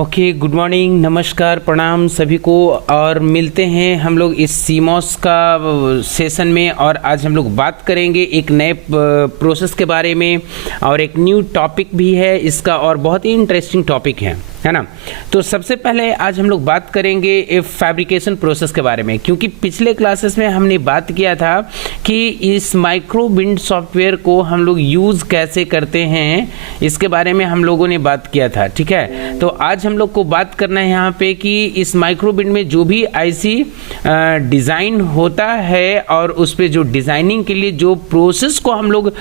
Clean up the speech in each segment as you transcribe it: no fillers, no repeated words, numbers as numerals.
Okay, good morning, नमस्कार, प्रणाम सभी को। और मिलते हैं हम लोग इस सीमॉस का सेशन में। और आज हम लोग बात करेंगे एक नए प्रोसेस के बारे में, और एक न्यू टॉपिक भी है इसका, और बहुत ही इंटरेस्टिंग टॉपिक है ना। तो सबसे पहले आज हम लोग बात करेंगे फैब्रिकेशन प्रोसेस के बारे में, क्योंकि पिछले क्लासेस में हमने बात किया था कि इस माइक्रोबिंड सॉफ्टवेयर को हम लोग यूज़ कैसे करते हैं, इसके बारे में हम लोगों ने बात किया था। ठीक है, तो आज हम लोग को बात करना है यहाँ पे कि इस माइक्रोबिंड में जो भी आईसी डिज़ाइन होता है, और उस पर जो डिज़ाइनिंग के लिए जो प्रोसेस को हम लोग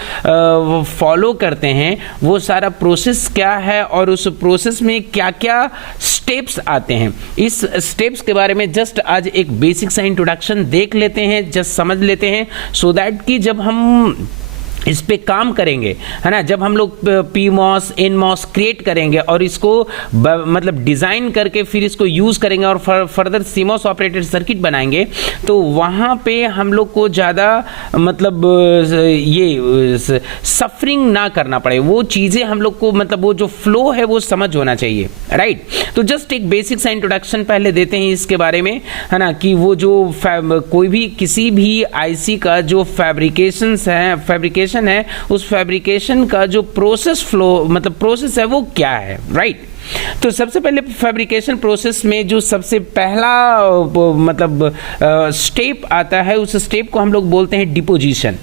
फॉलो करते हैं, वो सारा प्रोसेस क्या है, और उस प्रोसेस में क्या क्या स्टेप्स आते हैं। इस स्टेप्स के बारे में जस्ट आज एक बेसिक सा इंट्रोडक्शन देख लेते हैं, जस्ट समझ लेते हैं, सो दैट कि जब हम इस पे काम करेंगे, है ना, जब हम लोग पीमॉस एनमॉस क्रिएट करेंगे और इसको मतलब डिज़ाइन करके फिर इसको यूज़ करेंगे और फर्दर सीमॉस ऑपरेटेड सर्किट बनाएंगे, तो वहाँ पे हम लोग को ज़्यादा मतलब ये सफरिंग ना करना पड़े। वो चीज़ें हम लोग को मतलब वो जो फ्लो है वो समझ होना चाहिए, राइट। तो जस्ट एक बेसिक सा इंट्रोडक्शन पहले देते हैं इसके बारे में, है ना, कि वो जो कोई भी किसी भी आईसी का जो फैब्रिकेशन है, उस फैब्रिकेशन का जो प्रोसेस फ्लो मतलब प्रोसेस है वो क्या है, राइट। तो सबसे पहले फैब्रिकेशन प्रोसेस में जो सबसे पहला मतलब स्टेप आता है, उस स्टेप को हम लोग बोलते हैं डिपोजिशन।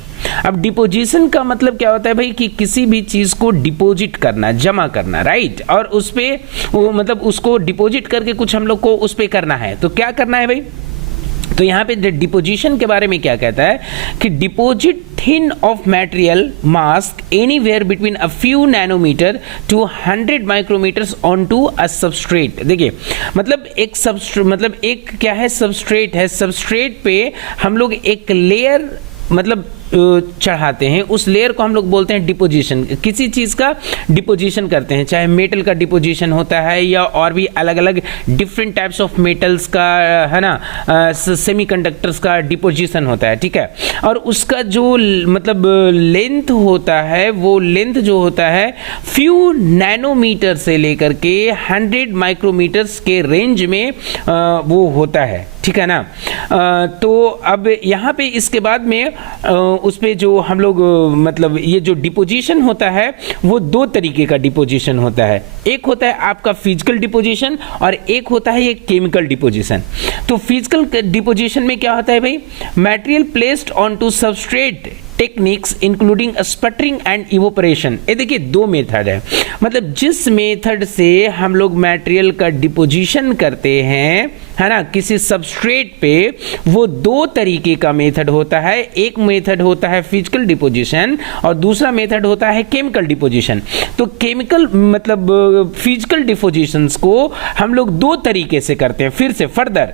अब डिपोजिशन का मतलब क्या होता है भाई, कि किसी भी चीज को डिपॉजिट करना, जमा करना, राइट। और उस पे मतलब उसको डिपॉजिट करके कुछ हम लोग को उस पे करना है, तो क्या करना है भाई। तो यहाँ पे डिपोजिशन के बारे में क्या कहता है कि deposit thin of material mask anywhere between a few nanometer to 100 micrometers onto a substrate. देखिए मतलब एक क्या है, सबस्ट्रेट है। सबस्ट्रेट पे हम लोग एक लेयर मतलब चढ़ाते हैं, उस लेयर को हम लोग बोलते हैं डिपोजिशन। किसी चीज़ का डिपोजिशन करते हैं, चाहे मेटल का डिपोजिशन होता है या और भी अलग अलग डिफरेंट टाइप्स ऑफ मेटल्स का, है ना, सेमीकंडक्टर्स का डिपोजिशन होता है, ठीक है। और उसका जो मतलब लेंथ होता है, वो लेंथ जो होता है फ्यू नैनोमीटर से लेकर के 100 माइक्रोमीटर्स के रेंज में वो होता है, ठीक है ना। तो अब यहाँ पे इसके बाद में उस पे जो हम लोग मतलब ये जो डिपोजिशन होता है वो दो तरीके का डिपोजिशन होता है। एक होता है आपका फिजिकल डिपोजिशन और एक होता है ये केमिकल डिपोजिशन। तो फिजिकल डिपोजिशन में क्या होता है भाई, material placed onto substrate techniques including sputtering and evaporation. ये देखिए दो मेथड है, मतलब जिस मेथड से हम लोग मटेरियल का डिपोजिशन करते हैं, है ना, किसी सबस्ट्रेट पे, वो दो तरीके का मेथड होता है। एक मेथड होता है फिजिकल डिपोजिशन और दूसरा मेथड होता है केमिकल डिपोजिशन। तो केमिकल मतलब फिजिकल डिपोजिशंस को हम लोग दो तरीके से करते हैं, फिर से फर्दर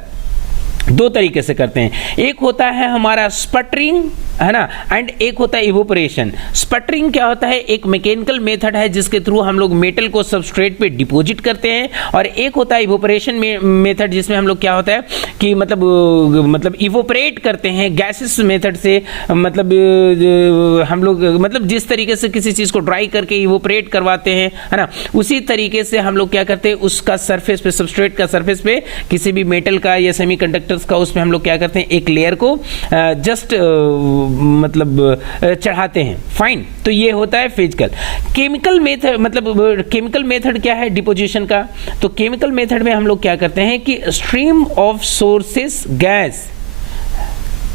दो तरीके से करते हैं। एक होता है हमारा स्पटरिंग, है ना, एंड एक होता है इवोपरेशन। स्पटरिंग क्या होता है, एक मैकेनिकल मेथड है जिसके थ्रू हम लोग मेटल को सबस्ट्रेट पे डिपॉजिट करते हैं, और एक होता है इवोपरेशन मेथड जिसमें हम लोग क्या होता है कि मतलब इवोपरेट करते हैं गैसेस मेथड से। मतलब हम लोग मतलब जिस तरीके से किसी चीज़ को ड्राई करके इवोपरेट करवाते हैं, है ना, उसी तरीके से हम लोग क्या करते हैं, उसका सरफेस पे, सबस्ट्रेट का सरफेस पे किसी भी मेटल का या सेमीकंडक्टर का, उसमें हम लोग क्या करते हैं, एक लेयर को जस्ट मतलब चढ़ाते हैं। फाइन, तो ये होता है फिजिकल। केमिकल मेथड मतलब केमिकल मेथड क्या है डिपोजिशन का, तो केमिकल मेथड में हम लोग क्या करते हैं कि stream of sources gas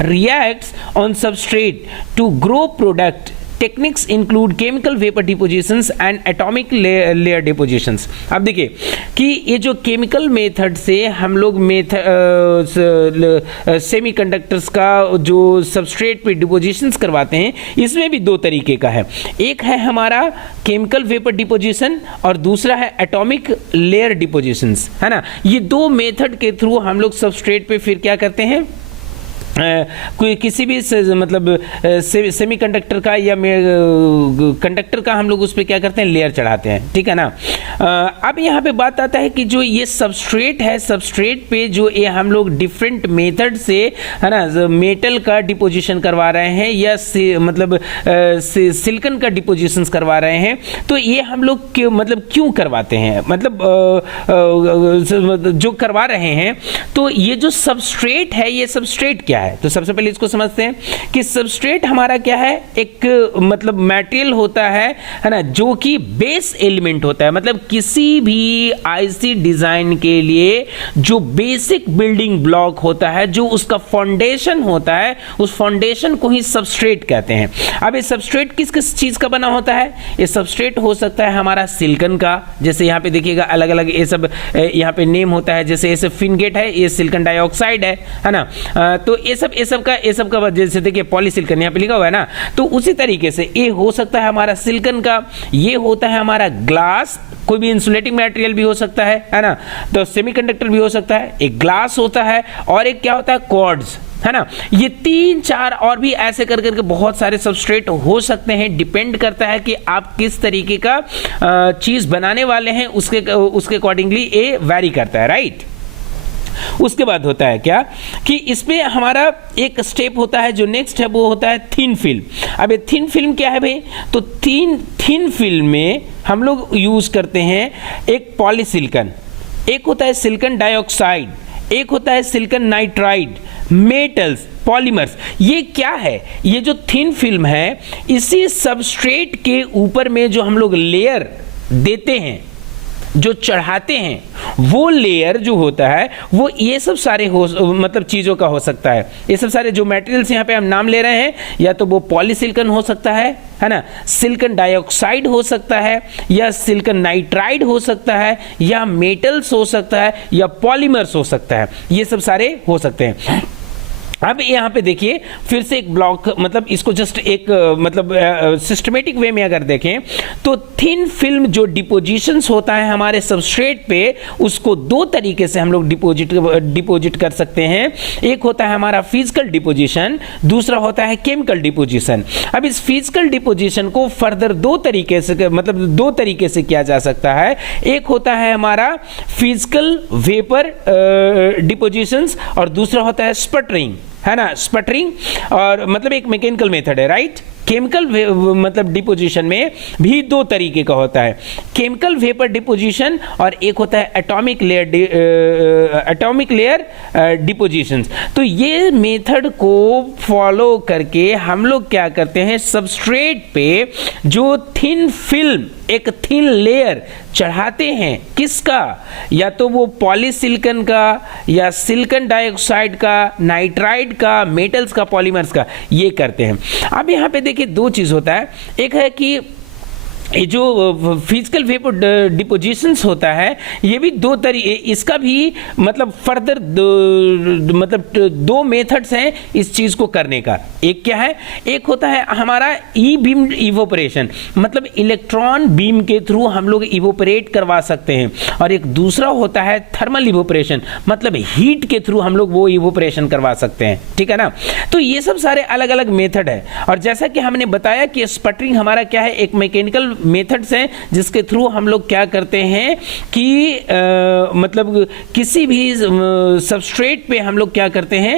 reacts on substrate to grow product. Techniques include chemical vapour depositions and atomic layer depositions. अब देखिए कि ये जो केमिकल मेथड से हम लोग सेमीकंडक्टर्स का जो सबस्ट्रेट पे डिपोजिशंस करवाते हैं, इसमें भी दो तरीके का है। एक है हमारा केमिकल वेपर डिपोजिशन और दूसरा है एटॉमिक लेयर डिपोजिशंस, है ना। ये दो मेथड के थ्रू हम लोग सबस्ट्रेट पे फिर क्या करते हैं, कोई किसी भी मतलब सेमीकंडक्टर का या कंडक्टर का हम लोग उस पर क्या करते हैं, लेयर चढ़ाते हैं, ठीक है ना। अब यहाँ पे बात आता है कि जो ये सबस्ट्रेट है, सबस्ट्रेट पे जो ये हम लोग डिफरेंट मेथड से, है ना, मेटल का डिपोजिशन करवा रहे हैं या मतलब सिलिकॉन का डिपोजिशन करवा रहे हैं, तो ये हम लोग मतलब क्यों करवाते हैं, मतलब जो करवा रहे हैं, तो ये जो सबस्ट्रेट है, ये सबस्ट्रेट क्या है, तो सबसे पहले इसको समझते हैं कि सबस्ट्रेट हमारा क्या है, एक मतलब मटेरियल होता है ना, जो कि बेस एलिमेंट होता है, मतलब किसी भी आईसी डिजाइन के लिए जो बेसिक बिल्डिंग ब्लॉक होता है, जो उसका फाउंडेशन होता है, उस फाउंडेशन को ही सबस्ट्रेट कहते हैं। अब ये सबस्ट्रेट किस किस चीज का बना होता है, ये सबस्ट्रेट हो सकता है हमारा सिलिकॉन का, जैसे यहां पे देखिएगा अलग अलग ये सब यहां पे नेम होता है, जैसे ऐसे फिनगेट है, ये सिलिकॉन डाइऑक्साइड है ना, तो ये सब का जैसे देखिए पॉलीसिलिकॉन यहाँ पे लिखा हुआ है ना, तो उसी तरीके से ये हो सकता है हमारा सिलिकॉन का, ये होता है हमारा ग्लास, कोई भी इंसुलेटिंग मटेरियल भी हो सकता है ना, तो सेमीकंडक्टर भी हो सकता है, एक ग्लास होता है, और एक क्या होता है, क्वार्ट्ज, है ना। ये 3-4 और भी ऐसे कर करके बहुत सारे सबस्ट्रेट हो सकते हैं, डिपेंड करता है कि आप किस तरीके का चीज बनाने वाले हैं, उसके अकॉर्डिंगली ये वैरी करता है, राइट। उसके बाद होता है क्या कि इसमें हमारा एक स्टेप होता है, जो नेक्स्ट है वो होता है थिन फिल्म। अब ये थिन फिल्म क्या है भाई, तो थिन फिल्म में हम लोग यूज करते हैं एक पॉलीसिलिकॉन, एक होता है सिलिकॉन डाइऑक्साइड, एक होता है सिलिकॉन नाइट्राइड, मेटल्स, पॉलीमर्स। ये क्या है, ये जो थिन फिल्म है, इसी सबस्ट्रेट के ऊपर में जो हम लोग लेयर देते हैं, जो चढ़ाते हैं, वो लेयर जो होता है वो ये सब सारे मतलब चीजों का हो सकता है। ये सब सारे जो मटेरियल्स यहाँ पे हम नाम ले रहे हैं, या तो वो पॉलीसिलिकॉन हो सकता है ना, सिलिकॉन डाइऑक्साइड हो सकता है, या सिलिकॉन नाइट्राइड हो सकता है, या मेटल्स हो सकता है, या पॉलीमर्स हो सकता है, ये सब सारे हो सकते हैं। अब यहाँ पे देखिए फिर से एक ब्लॉक, मतलब इसको जस्ट एक मतलब सिस्टमेटिक वे में अगर देखें तो थिन फिल्म जो डिपोजिशंस होता है हमारे सबस्ट्रेट पे, उसको दो तरीके से हम लोग डिपोजिट कर सकते हैं। एक होता है हमारा फिजिकल डिपोजिशन, दूसरा होता है केमिकल डिपोजिशन। अब इस फिजिकल डिपोजिशन को फर्दर दो तरीके से किया जा सकता है। एक होता है हमारा फिजिकल वेपर डिपोजिशंस, और दूसरा होता है स्पटरिंग, है ना, स्पटरिंग, और मतलब एक मैकेनिकल मेथड है, राइट। केमिकल मतलब डिपोजिशन में भी दो तरीके का होता है, केमिकल वेपर डिपोजिशन, और एक होता है एटॉमिक लेयर डिपोजिशन। तो ये मेथड को फॉलो करके हम लोग क्या करते हैं, सबस्ट्रेट पे जो थिन फिल्म, एक थिन लेयर चढ़ाते हैं, किसका, या तो वो पॉलीसिलिकॉन का, या सिलिकॉन डाइऑक्साइड का, नाइट्राइड का, मेटल्स का, पॉलीमर्स का, ये करते हैं। अब यहाँ पे देखिए दो चीज होता है, एक है कि ये जो फिजिकल वेपर डिपोजिशंस होता है, ये भी दो तरीके, इसका भी मतलब फर्दर दो मेथड्स हैं इस चीज को करने का। एक क्या है, एक होता है हमारा ई बीम इवोपरेशन, मतलब इलेक्ट्रॉन बीम के थ्रू हम लोग इवोपरेट करवा सकते हैं, और एक दूसरा होता है थर्मल इवोपरेशन, मतलब हीट के थ्रू हम लोग वो इवोपरेशन करवा सकते हैं, ठीक है ना। तो ये सब सारे अलग अलग मेथड है, और जैसा कि हमने बताया कि स्पटरिंग हमारा क्या है, एक मैकेनिकल मेथड्स हैं जिसके थ्रू हम लोग क्या करते हैं कि मतलब किसी भी सबस्ट्रेट पे हम लोग क्या करते हैं,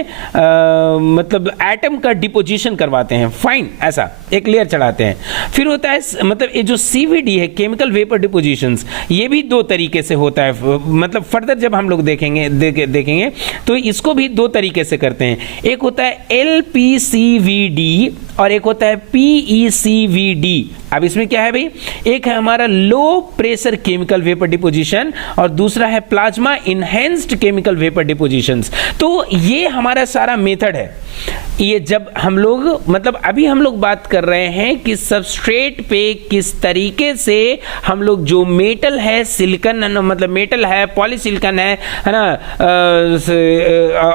मतलब एटम का डिपोजिशन करवाते हैं, फाइन, ऐसा एक लेयर चढ़ाते हैं। फिर होता है मतलब ये जो सीवीडी है, केमिकल वेपर डिपोजिशंस, ये भी दो तरीके से होता है, मतलब फर्दर जब हम लोग देखेंगे तो इसको भी दो तरीके से करते हैं। एक होता है एलपीसीवीडी और एक होता है पीईसीवीडी। अब इसमें क्या है भाई, एक है हमारा low pressure chemical vapour deposition और दूसरा है plasma enhanced chemical vapour depositions. तो ये हमारा सारा मेथड है। ये जब हम लोग मतलब अभी हम लोग बात कर रहे हैं कि सबस्ट्रेट पे किस तरीके से हम लोग जो मेटल है, सिलिकॉन मतलब मेटल है, पॉलीसिलिकॉन है ना,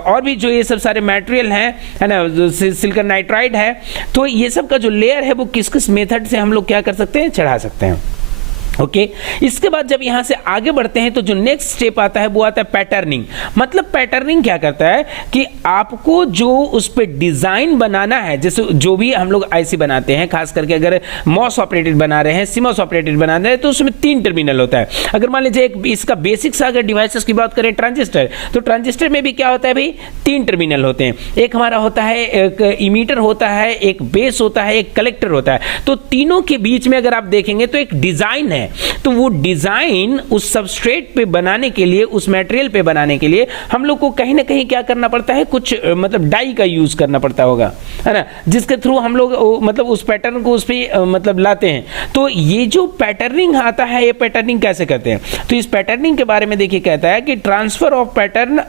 और भी जो ये सब सारे मटेरियल हैं, है ना, सिलिकॉन नाइट्राइड है, तो ये सब का जो लेयर है वो किस किस मेथड से हम लोग क्या कर सकते हैं, चढ़ा सकते हैं। ओके इसके बाद जब यहां से आगे बढ़ते हैं तो जो नेक्स्ट स्टेप आता है वो आता है पैटर्निंग। मतलब पैटर्निंग क्या करता है कि आपको जो उस पे डिजाइन बनाना है, जैसे जो भी हम लोग आईसी बनाते हैं, खास करके अगर मॉस ऑपरेटेड बना रहे हैं, सीमॉस ऑपरेटेड बना रहे हैं, तो उसमें 3 टर्मिनल होता है। अगर मान लीजिए एक इसका बेसिक सा अगर डिवाइसेस की बात करें ट्रांजिस्टर, तो ट्रांजिस्टर में भी क्या होता है भाई, 3 टर्मिनल होते हैं। एक हमारा होता है एक इमीटर होता है, एक बेस होता है, एक कलेक्टर होता है। तो तीनों के बीच में अगर आप देखेंगे तो एक डिजाइन है, तो वो डिजाइन उस सबस्ट्रेट पे बनाने के लिए, उस मटेरियल पे बनाने के लिए हम लोग को कहीं ना कहीं क्या करना पड़ता है, कुछ मतलब डाई का यूज करना पड़ता होगा, है ना, जिसके थ्रू हम लोग मतलब उस पैटर्न को उस पे मतलब लाते हैं। तो ये जो पैटर्निंग आता है, ये पैटर्निंग कैसे करते हैं, तो इस पैटर्निंग के बारे में देखिए कहता है कि transfer of pattern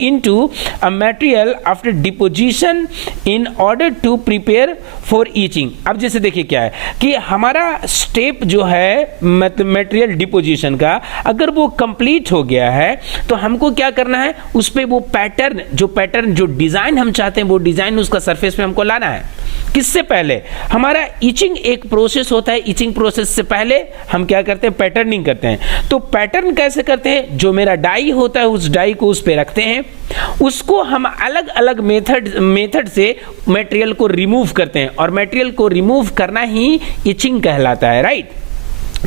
into a material after deposition in order to prepare for etching. अब जैसे देखिए क्या है कि हमारा स्टेप जो है मटेरियल डिपोजिशन का, अगर वो कंप्लीट हो गया है तो हमको क्या करना है, उस पे वो पैटर्न जो डिजाइन हम चाहते हैं वो डिजाइन उसका सरफेस पे हमको लाना है। किससे पहले, हमारा इचिंग एक प्रोसेस होता है, इचिंग प्रोसेस से पहले हम क्या करते हैं, पैटर्निंग करते हैं। तो पैटर्न कैसे करते हैं, जो मेरा डाई होता है उस डाई को उस पे रखते हैं, उसको हम अलग अलग मेथड से मटेरियल को रिमूव करते हैं, और मटेरियल को रिमूव करना ही इचिंग कहलाता है, राइट।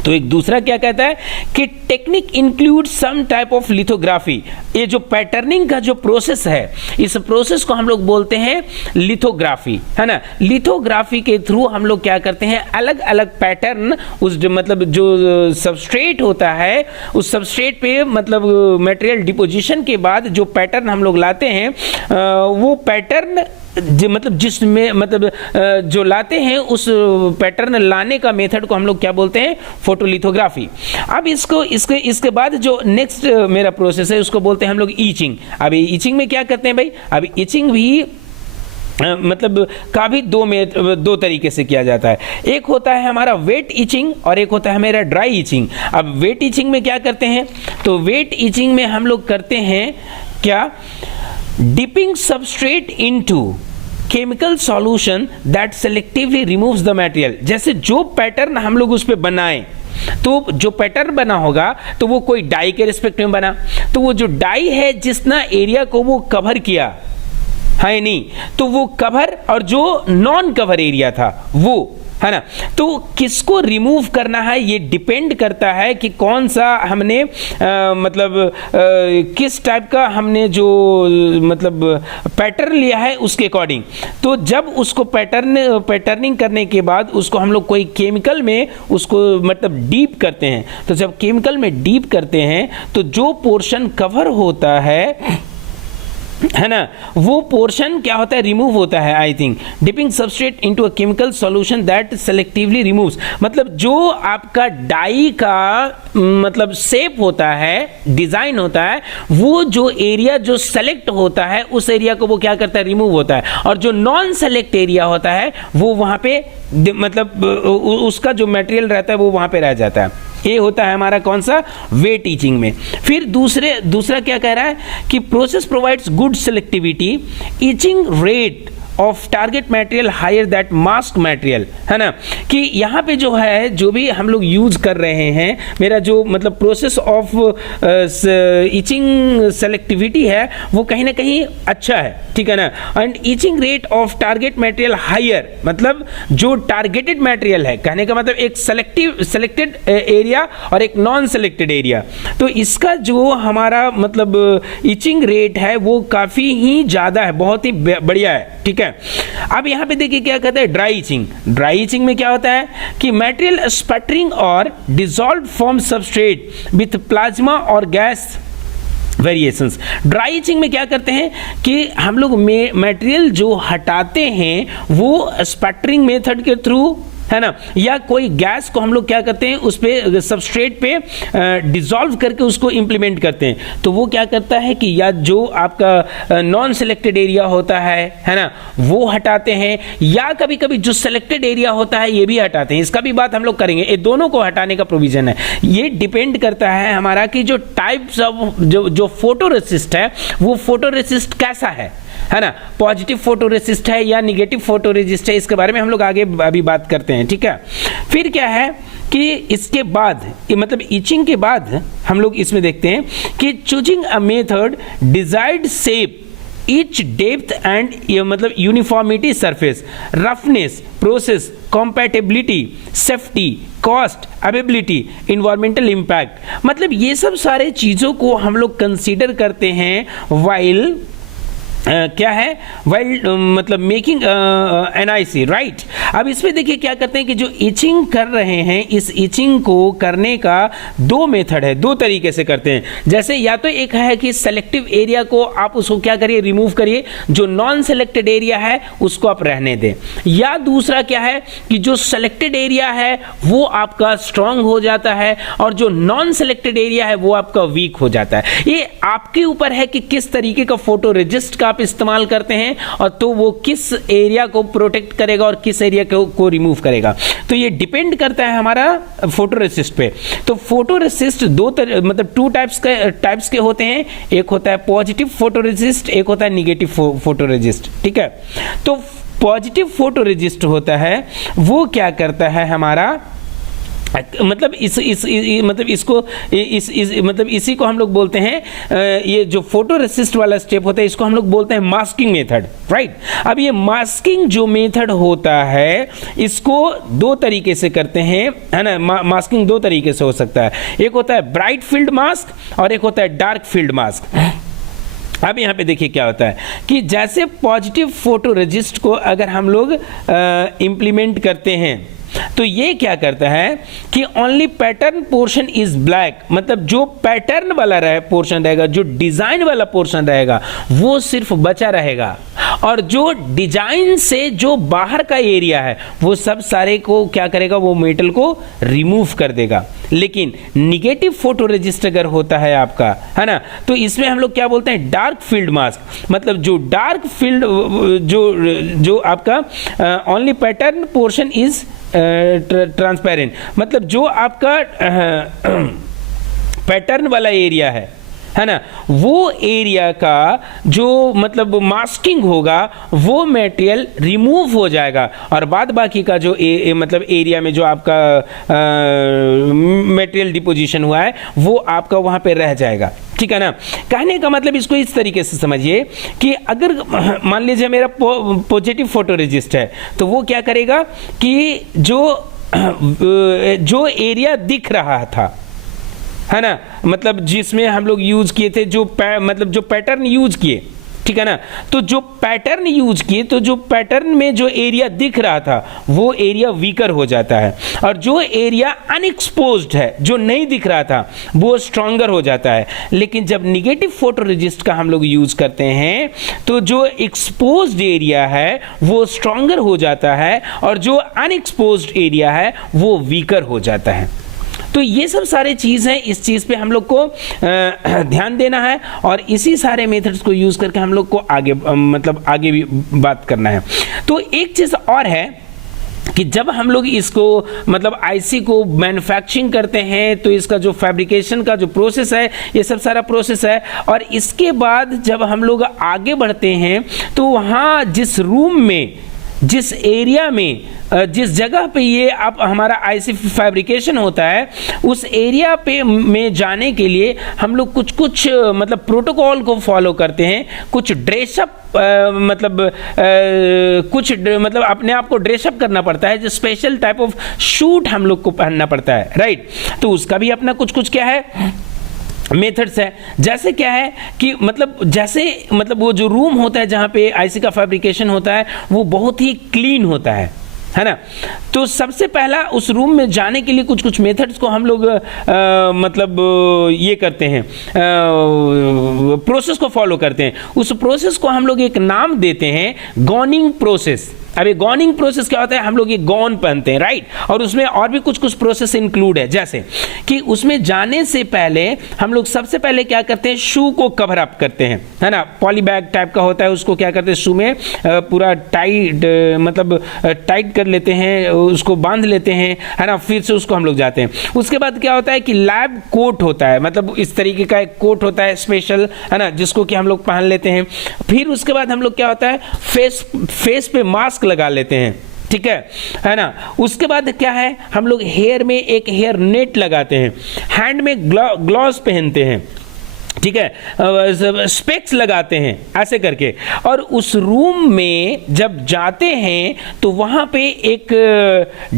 तो एक दूसरा क्या कहता है कि technique include some type of lithography. ये जो पैटर्निंग का जो प्रोसेस है, इस प्रोसेस को हम लोग बोलते हैं लिथोग्राफी, है ना। लिथोग्राफी के थ्रू हम लोग क्या करते हैं, अलग अलग पैटर्न उस मतलब जो सबस्ट्रेट होता है उस सबस्ट्रेट पे मतलब मटेरियल डिपोजिशन के बाद जो पैटर्न हम लोग लाते हैं वो पैटर्न मतलब जिसमें मतलब जो लाते हैं उस पैटर्न लाने का मेथड को हम लोग क्या बोलते हैं, फोटोलिथोग्राफी। अब इसके बाद जो नेक्स्ट मेरा प्रोसेस है उसको बोलते हैं हम लोग ईचिंग। अभी ईचिंग में क्या करते हैं भाई, अभी ईचिंग भी मतलब काफी दो तरीके से किया जाता है। एक होता है हमारा वेट ईचिंग और एक होता है हमारा ड्राई ईचिंग। अब वेट ईचिंग में क्या करते हैं, तो वेट ईचिंग में हम लोग करते हैं क्या, dipping substrate into chemical solution that selectively removes the material. जैसे जो पैटर्न हम लोग उस पे बनाएं, तो जो पैटर्न बना होगा तो वो कोई डाई के रिस्पेक्ट में बना, तो वो जो डाई है जितना एरिया को वो कवर किया है नहीं, तो वो कवर और जो नॉन कवर एरिया था वो, है ना, तो किसको रिमूव करना है ये डिपेंड करता है कि कौन सा हमने किस टाइप का हमने जो मतलब पैटर्न लिया है उसके अकॉर्डिंग। तो जब उसको पैटर्निंग करने के बाद उसको हम लोग कोई केमिकल में उसको मतलब डीप करते हैं, तो जब केमिकल में डीप करते हैं तो जो पोर्शन कवर होता है ना, वो पोर्शन क्या होता है, रिमूव होता है। I think dipping substrate into a chemical solution that selectively removes, मतलब जो आपका डाई का मतलब शेप होता है, डिजाइन होता है, वो जो एरिया जो सेलेक्ट होता है उस एरिया को वो क्या करता है, रिमूव होता है, और जो नॉन सेलेक्ट एरिया होता है वो वहां पे मतलब उसका जो मटेरियल रहता है वो वहां पे रह जाता है। ये होता है हमारा कौन सा, वेट ईचिंग में। फिर दूसरा क्या कह रहा है कि process provides good selectivity, etching rate of target material higher that mask material, है ना, कि यहाँ पे जो है जो भी हम लोग यूज कर रहे हैं, मेरा जो मतलब प्रोसेस ऑफ ईचिंग सेलेक्टिविटी है वो कहीं ना कहीं अच्छा है, ठीक है ना। And etching rate of target material higher, मतलब जो टारगेटेड मटेरियल है, कहने का मतलब एक सेलेक्टेड एरिया और एक नॉन सेलेक्टेड एरिया, तो इसका जो हमारा मतलब ईचिंग रेट है वो काफी ही ज्यादा है, बहुत ही बढ़िया है, ठीक है। अब यहां पे देखिए क्या कहता है, ड्राई ईचिंग। ड्राई ईचिंग में क्या होता है कि मटेरियल स्पटरिंग और dissolve form substrate with plasma और गैस वेरिएशंस। ड्राई ईचिंग में क्या करते हैं कि हम लोग मटेरियल जो हटाते हैं वो स्पटरिंग मेथड के थ्रू, है ना, या कोई गैस को हम लोग क्या करते हैं उस पे सबस्ट्रेट पे डिसॉल्व करके उसको इंप्लीमेंट करते हैं। तो वो क्या करता है कि या जो आपका नॉन सेलेक्टेड एरिया होता है ना, वो हटाते हैं, या कभी कभी जो सेलेक्टेड एरिया होता है ये भी हटाते हैं। इसका भी बात हम लोग करेंगे, ये दोनों को हटाने का प्रोविजन है। ये डिपेंड करता है हमारा कि जो टाइप्स ऑफ जो फोटोरेसिस्ट है वो फोटोरेसिस्ट कैसा है है ना, पॉजिटिव फोटोरेसिस्ट है या निगेटिव फोटोरेसिस्ट है, इसके बारे में हम लोग आगे अभी बात करते हैं, ठीक है। फिर क्या है कि इसके बाद मतलब इचिंग के बाद हम लोग इसमें देखते हैं कि choosing a method desired shape, each depth and मतलब uniformity surface, roughness, process, compatibility, safety, cost, availability, environmental impact, मतलब ये सब सारे चीज़ों को हम लोग कंसीडर करते हैं वाइल क्या है, वाइल मतलब मेकिंग NIC, राइट। अब इसमें देखिए क्या करते हैं कि जो इचिंग कर रहे हैं, इस इचिंग को करने का दो मेथड है, दो तरीके से करते हैं। जैसे या तो एक है कि सेलेक्टिव एरिया को आप उसको क्या करिए, रिमूव करिए, जो नॉन सेलेक्टेड एरिया है उसको आप रहने दें, या दूसरा क्या है कि जो सेलेक्टेड एरिया है वो आपका स्ट्रांग हो जाता है और जो नॉन सेलेक्टेड एरिया है वो आपका वीक हो जाता है। ये आपके ऊपर है कि किस तरीके का फोटो रेजिस्ट का आप इस्तेमाल करते हैं और तो वो किस एरिया को प्रोटेक्ट करेगा और किस एरिया को रिमूव करेगा, तो ये डिपेंड करता है हमारा फोटोरेसिस्ट पे। तो फोटोरेसिस्ट मतलब टू टाइप्स के होते हैं, एक होता है पॉजिटिव फोटोरेसिस्ट, एक होता है निगेटिव फोटोरेसिस्ट, ठीक है। तो पॉजिटिव फोटोरेसिस्ट होता है वो क्या करता है हमारा, मतलब इसी को हम लोग बोलते हैं, ये जो फोटोरेसिस्ट वाला स्टेप होता है इसको हम लोग बोलते हैं मास्किंग मेथड, राइट। अब ये मास्किंग जो मेथड होता है इसको दो तरीके से करते हैं, है ना। मास्किंग दो तरीके से हो सकता है, एक होता है ब्राइट फील्ड मास्क और एक होता है डार्क फील्ड मास्क। अब यहाँ पे देखिए क्या होता है कि जैसे पॉजिटिव फोटोरेसिस्ट को अगर हम लोग इम्प्लीमेंट करते हैं तो ये क्या करता है कि only pattern portion is black, मतलब जो पैटर्न वाला पोर्शन रहेगा, जो डिजाइन वाला पोर्शन रहेगा वो सिर्फ बचा रहेगा, और जो डिजाइन से जो बाहर का एरिया है वो सब सारे को क्या करेगा, वो मेटल को रिमूव कर देगा। लेकिन निगेटिव फोटोरेसिस्ट अगर होता है आपका, है ना, तो इसमें हम लोग क्या बोलते हैं, डार्क फील्ड मास्क, मतलब जो डार्क फील्ड जो आपका only pattern portion is transparent, मतलब जो आपका पैटर्न वाला एरिया है ना, वो एरिया का जो मतलब मास्किंग होगा वो मटेरियल रिमूव हो जाएगा और बाद बाकी का जो मतलब एरिया में जो आपका मटेरियल डिपोजिशन हुआ है वो आपका वहां पे रह जाएगा, ठीक है ना। कहने का मतलब इसको इस तरीके से समझिए कि अगर मान लीजिए मेरा पॉजिटिव फोटोरेसिस्ट है तो वो क्या करेगा कि जो एरिया दिख रहा था, है ना, मतलब जिसमें हम लोग यूज किए थे मतलब जो पैटर्न यूज किए, ठीक है ना, तो जो पैटर्न यूज किए तो जो पैटर्न में जो एरिया दिख रहा था वो एरिया वीकर हो जाता है, और जो एरिया अनएक्सपोज्ड है, जो नहीं दिख रहा था, वो स्ट्रॉन्गर हो जाता है। लेकिन जब निगेटिव फोटोरेसिस्ट का हम लोग यूज करते हैं तो जो एक्सपोज्ड एरिया है वो स्ट्रॉन्गर हो जाता है और जो अनएक्सपोज्ड एरिया है वो वीकर हो जाता है। तो ये सब सारे चीज़ हैं, इस चीज़ पे हम लोग को ध्यान देना है और इसी सारे मेथड्स को यूज़ करके हम लोग को आगे मतलब आगे भी बात करना है। तो एक चीज़ और है कि जब हम लोग इसको मतलब आईसी को मैन्युफैक्चरिंग करते हैं तो इसका जो फैब्रिकेशन का जो प्रोसेस है, ये सब सारा प्रोसेस है, और इसके बाद जब हम लोग आगे बढ़ते हैं तो वहाँ जिस रूम में, जिस एरिया में, जिस जगह पे ये आप हमारा आईसी फैब्रिकेशन होता है उस एरिया पे में जाने के लिए हम लोग कुछ मतलब प्रोटोकॉल को फॉलो करते हैं, कुछ ड्रेसअप कुछ मतलब अपने आप को ड्रेसअप करना पड़ता है, जो स्पेशल टाइप ऑफ शूट हम लोग को पहनना पड़ता है, राइट। तो उसका भी अपना कुछ क्या है, मेथड्स है। जैसे क्या है कि मतलब वो जो रूम होता है जहाँ पे आईसी का फैब्रिकेशन होता है वो बहुत ही क्लीन होता है ना। तो सबसे पहला उस रूम में जाने के लिए कुछ मेथड्स को हम लोग मतलब ये करते हैं, प्रोसेस को फॉलो करते हैं। उस प्रोसेस को हम लोग एक नाम देते हैं गॉनिंग प्रोसेस। अब ये गॉनिंग प्रोसेस क्या होता है, हम लोग ये गॉन पहनते हैं, राइट, और उसमें और भी कुछ कुछ प्रोसेस इंक्लूड है, जैसे कि उसमें जाने से पहले हम लोग सबसे पहले क्या करते हैं, शू को कवर अप करते हैं, है ना, पॉली बैग टाइप का होता है, उसको क्या करते हैं शू में पूरा टाइट मतलब टाइट कर लेते हैं, उसको बांध लेते हैं, है ना, फिर से उसको हम लोग जाते हैं। उसके बाद क्या होता है कि लैब कोट होता है, मतलब इस तरीके का एक कोट होता है स्पेशल, है ना, जिसको कि हम लोग पहन लेते हैं। फिर उसके बाद हम लोग क्या होता है, फेस पे मास्क लगा लेते हैं, ठीक है ना। उसके बाद क्या है, हम लोग हेयर में एक हेयर नेट लगाते हैं, हैंड में ग्लव्स पहनते हैं, ठीक है, स्पेक्स लगाते हैं ऐसे करके, और उस रूम में जब जाते हैं तो वहाँ पे एक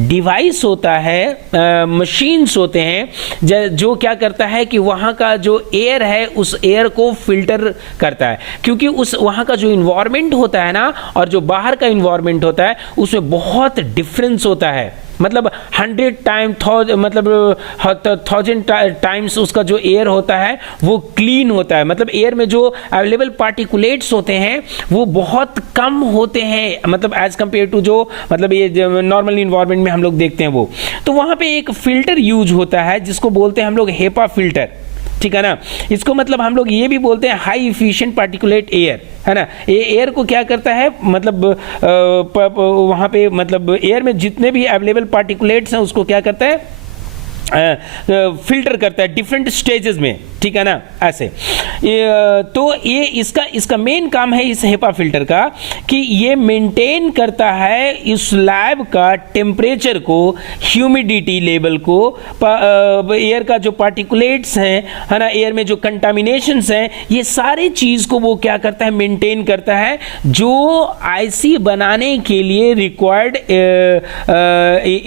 डिवाइस होता है, मशीन्स होते हैं जो क्या करता है कि वहाँ का जो एयर है उस एयर को फिल्टर करता है, क्योंकि उस वहाँ का जो इन्वायरमेंट होता है ना और जो बाहर का इन्वायरमेंट होता है उसमें बहुत डिफरेंस होता है, मतलब 100 टाइम मतलब 1000 टाइम्स उसका जो एयर होता है वो क्लीन होता है, मतलब एयर में जो अवेलेबल पार्टिकुलेट्स होते हैं वो बहुत कम होते हैं, मतलब एज कंपेयर टू जो मतलब ये नॉर्मल इन्वायरमेंट में हम लोग देखते हैं वो। तो वहाँ पे एक फिल्टर यूज होता है जिसको बोलते हैं हम लोग हेपा फिल्टर, ठीक है ना। इसको मतलब हम लोग ये भी बोलते हैं हाई इफिशिएंट पार्टिकुलेट एयर, है ना। ये एयर को क्या करता है, मतलब वहाँ पे मतलब एयर में जितने भी अवेलेबल पार्टिकुलेट्स हैं उसको क्या करता है, फिल्टर करता है डिफरेंट स्टेजेस में, ठीक है ना, ऐसे। तो ये इसका मेन काम है इस हेपा फिल्टर का कि ये मेंटेन करता है इस लैब का टेम्परेचर को, ह्यूमिडिटी लेवल को, एयर का जो पार्टिकुलेट्स हैं, है ना, एयर में जो कंटामिनेशंस हैं, ये सारी चीज़ को वो क्या करता है, मेंटेन करता है, जो आईसी बनाने के लिए रिक्वायर्ड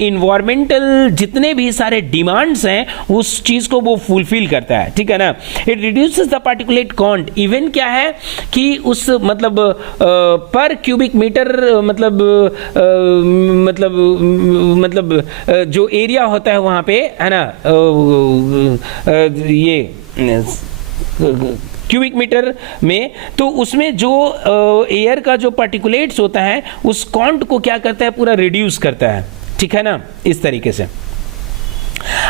इन्वायरमेंटल जितने भी सारे डिमांड्स हैं उस चीज़ को वो फुलफिल करता है, ठीक है ना। It reduces the particulate count, even क्या है कि उस मतलब पर क्यूबिक मीटर मतलब जो एरिया होता है वहां पे, है ना, ये क्यूबिक मीटर में, तो उसमें जो एयर का जो पार्टिकुलेट्स होता है उस काउंट को क्या करता है, पूरा रिड्यूस करता है, ठीक है ना, इस तरीके से।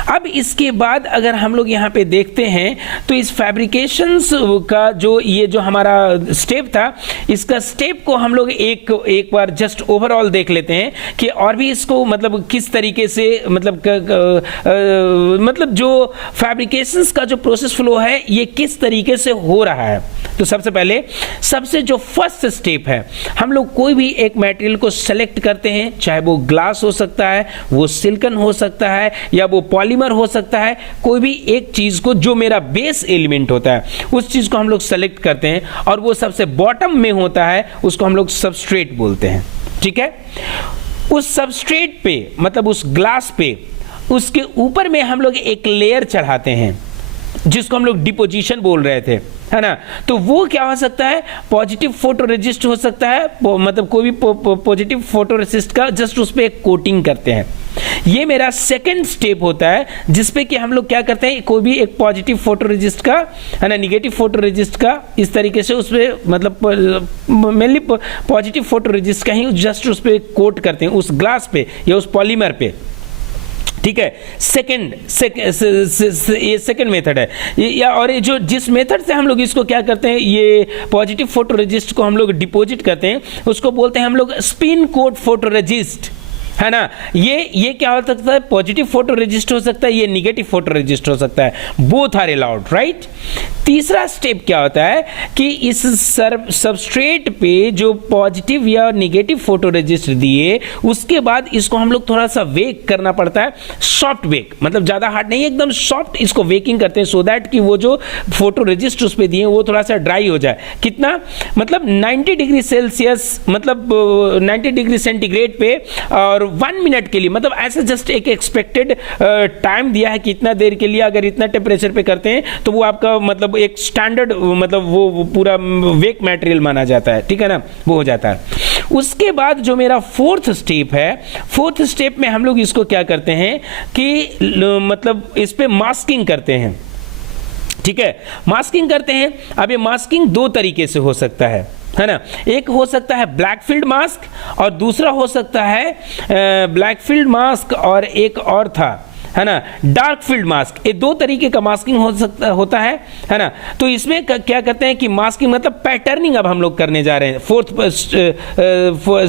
अब इसके बाद अगर हम लोग यहाँ पे देखते हैं तो इस फैब्रिकेशंस का जो हमारा स्टेप था, इसका स्टेप को हम लोग एक बार जस्ट ओवरऑल देख लेते हैं कि और भी इसको मतलब किस तरीके से मतलब जो फैब्रिकेशंस का जो प्रोसेस फ्लो है ये किस तरीके से हो रहा है। तो सबसे पहले सबसे जो फर्स्ट स्टेप है, हम लोग कोई भी एक मटेरियल को सेलेक्ट करते हैं, चाहे वो ग्लास हो सकता है, वो सिलिकॉन हो सकता है, या वो पॉलीमर हो सकता है, कोई भी एक चीज को जो मेरा बेस एलिमेंट होता है उस चीज को हम लोग सेलेक्ट करते हैं, और वो सबसे बॉटम में होता है उसको हम लोग सबस्ट्रेट बोलते हैं, ठीक है। उस सबस्ट्रेट पे मतलब उस ग्लास पे उसके ऊपर में हम लोग एक लेयर चढ़ाते हैं जिसको हम लोग डिपोजिशन बोल रहे थे, है ना। तो वो क्या हो सकता है, पॉजिटिव फोटोरेजिस्ट हो सकता है, मतलब कोई भी पॉजिटिव फोटोरेजिस्ट का जस्ट उस पर एक कोटिंग करते हैं। ये मेरा सेकंड स्टेप होता है जिसपे कि हम लोग क्या करते हैं, कोई भी एक पॉजिटिव फोटोरेजिस्ट का, है ना, निगेटिव फोटोरेजिस्ट का इस तरीके से उस पर मतलब मेनली पॉजिटिव फोटोरेजिस्ट का ही जस्ट उस पर कोट करते हैं उस ग्लास पे या उस पॉलीमर पे, ठीक है। ये सेकंड मेथड है, या और ये जो जिस मेथड से हम लोग इसको क्या करते हैं, ये पॉजिटिव फोटोरेजिस्ट को हम लोग डिपॉजिट करते हैं उसको बोलते हैं हम लोग स्पिन कोट फोटोरेजिस्ट, है ना। ये क्या हो सकता है, पॉजिटिव फोटोरेजिस्ट हो सकता है, ये निगेटिव फोटोरेजिस्ट हो सकता है, बोथ आर अलाउड, राइट। तीसरा स्टेप क्या होता है कि इस सबस्ट्रेट पे जो पॉजिटिव या नेगेटिव फोटोरेजिस्ट दिए उसके बाद इसको हम लोग थोड़ा सा वेक करना पड़ता है, सॉफ्ट वेक, मतलब ज्यादा हार्ड नहीं, एकदम सॉफ्ट इसको वेकिंग करते हैं, सो दैट कि वो जो फोटोरेजिस्ट उस पे दिए वो थोड़ा सा ड्राई हो जाए। कितना, मतलब 90 डिग्री सेल्सियस, मतलब 90 डिग्री सेंटीग्रेड पे, और 1 मिनट के लिए, मतलब ऐसा जस्ट एक एक्सपेक्टेड टाइम दिया है कि इतना देर के लिए अगर इतना टेम्परेचर पे करते हैं तो वो आपका मतलब एक स्टैंडर्ड मतलब वो पूरा वेक मटेरियल माना जाता है, ठीक है ना, वो हो जाता है। उसके बाद जो मेरा फोर्थ स्टेप है, फोर्थ स्टेप में हम लोग इसको क्या करते हैं कि मतलब इस पे मास्किंग करते हैं, ठीक है, मास्किंग करते हैं। अब ये मास्किंग दो तरीके से हो सकता है, है ना। एक हो सकता है ब्लैक फील्ड मास्क और दूसरा हो सकता है ब्लैक फील्ड मास्क और एक और था, है ना, डार्क फील्ड मास्क। ये दो तरीके का मास्किंग होता है ना। तो इसमें क्या करते हैं कि मास्किंग मतलब पैटर्निंग अब हम लोग करने जा रहे हैं फोर्थ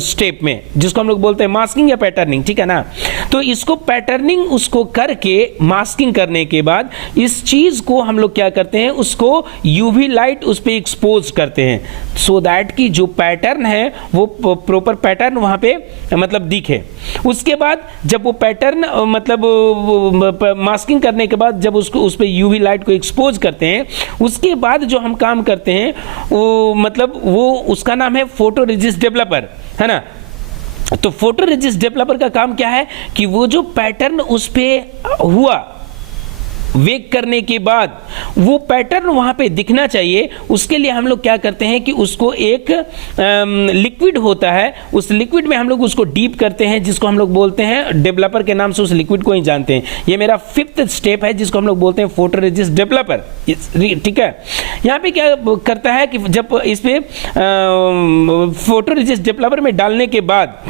स्टेप में, जिसको हम लोग बोलते हैं मास्किंग या पैटर्निंग, ठीक है ना। तो इसको पैटर्निंग उसको करके मास्किंग करने के बाद इस चीज को हम लोग क्या करते हैं, उसको यूवी लाइट उस पर एक्सपोज करते हैं, सो दैट की जो पैटर्न है वो प्रॉपर पैटर्न वहां पे मतलब दिखे। उसके बाद जब वो पैटर्न मतलब मास्किंग करने के बाद जब उसको उस पे यूवी लाइट को एक्सपोज करते हैं, उसके बाद जो हम काम करते हैं वो मतलब वो उसका नाम है फोटो रेजिस्ट डेवलपर, है ना। तो फोटो रेजिस्ट डेवलपर का काम क्या है कि वो जो पैटर्न उस पे हुआ वेक करने के बाद वो पैटर्न वहां पे दिखना चाहिए, उसके लिए हम लोग क्या करते हैं कि उसको एक लिक्विड होता है, उस लिक्विड में हम लोग उसको डीप करते हैं, जिसको हम लोग बोलते हैं डेवलपर के नाम से उस लिक्विड को ही जानते हैं। ये मेरा 5th स्टेप है जिसको हम लोग बोलते हैं फोटो रेजिस्ट डेवलपर, ठीक है। यहाँ पे क्या करता है कि जब इस पे फोटो रेजिस्ट डेवलपर में डालने के बाद